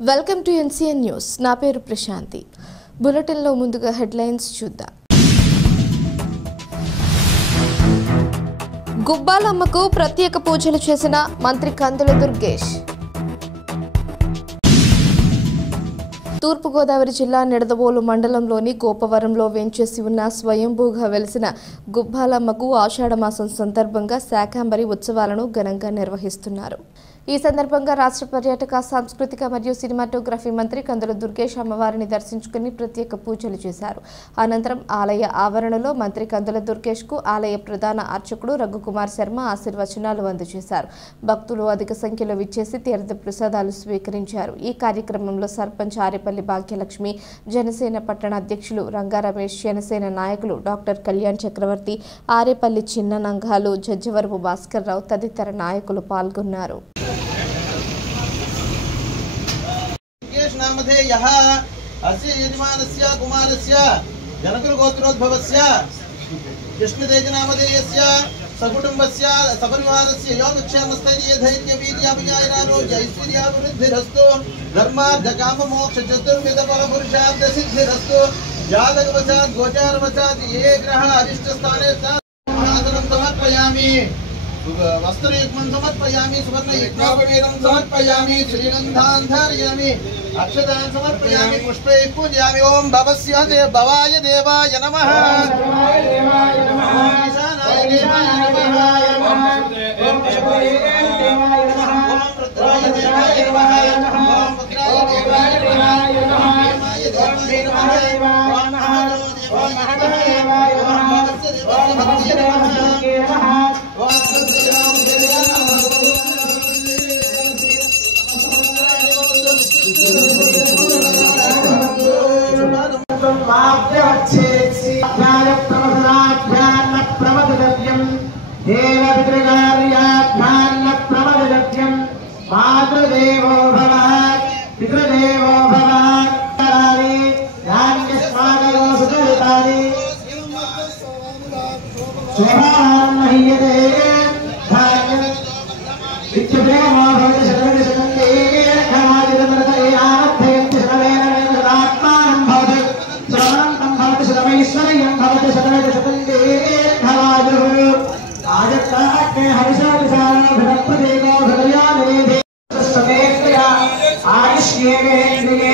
Welcome to NCN news. నా పేరు ప్రశాంతి. బులెటిన్లో ముందుగా హెడ్లైన్స్ చూద్దాం. గుబ్బాలమ్మకు ప్రత్యేక పూజలు చేసిన మంత్రి కందుల దుర్గేష్. తూర్పుగోదావరి జిల్లా నిడదవోలు మండలంలోని గోపవరంలో వేంచేసి ఉన్న స్వయంభూగా వెలిసిన గుబ్బాలమ్మకు ఆషాఢమాసం సందర్భంగా శాకాంబరి ఉత్సవాలను ఘనంగా నిర్వహిస్తున్నారు. ఈ సందర్భంగా రాష్ట్ర పర్యాటక సాంస్కృతిక మరియు సినిమాటోగ్రఫీ మంత్రి కందుల దుర్గేష్ అమ్మవారిని దర్శించుకుని ప్రత్యేక పూజలు చేశారు. అనంతరం ఆలయ ఆవరణలో మంత్రి కందుల దుర్గేష్ కు ఆలయ ప్రధాన అర్చకుడు రఘుకుమార్ శర్మ ఆశీర్వచనాలు అందజేశారు. భక్తులు అధిక సంఖ్యలో విచ్చేసి తీర్థ ప్రసాదాలు స్వీకరించారు. ఈ కార్యక్రమంలో సర్పంచ్ ఆరేపల్లి భాగ్యలక్ష్మి, జనసేన పట్టణ అధ్యక్షులు రంగా రమేష్, జనసేన నాయకులు డాక్టర్ కళ్యాణ్ చక్రవర్తి, ఆరేపల్లి చిన్న నంగాలు, జజ్జవరపు భాస్కర్ రావు తదితర నాయకులు పాల్గొన్నారు. नामधेयः अस्य यजमानस्य कुमारस्य जनकुलगोत्रोद्भवस्य कृष्णतेजनामधेयस्य सकुटुम्बस्य सपरिवारस्य योगक्षेमस्थैर्यधैर्यवीर्याभिजायरारोग्यैश्वर्याभिवृद्धिरस्तु धर्मार्थकाममोक्षचतुर्विधफलपुरुषार्थसिद्धिरस्तु जातकवशात् गोचारवशात् ये ग्रह अरिष्टस्थाने समर्पयामि वस्त्रयुग्मं समर्पयामि सुवर्णयुग्मोपवीतं समर्पयामि श्रीगन्धान् धारयामि अक्षतान् समर्पयामि पुष्पैः पूजयामि। ओम भवाय देवाय नमः ईशानाय देवाय नमः ओम रुद्राय देवाय नमः ओम भद्राय देवाय नमः ओम हेमाय देवाय नमः ओम महादेवाय नमः ओम भगवते देवाय नमः मातृदेवो भव पितृदेवो भव राज्ञस्माकरो सुकृतानि शोभां मह्यते इत्युप्रेमो भवति शतमिति शतन्ते खमादितमृते आरब्धयन्ति शतमेन आत्मानं भवति श्रवणं तं भवति शतमैश्वर्यं भवति शतमिति शतन्ते खमाजुः आजत्ताक्ते हर्षविशालो भृतप्रदेको भृतयानिधे आयुष्येन्द्रिये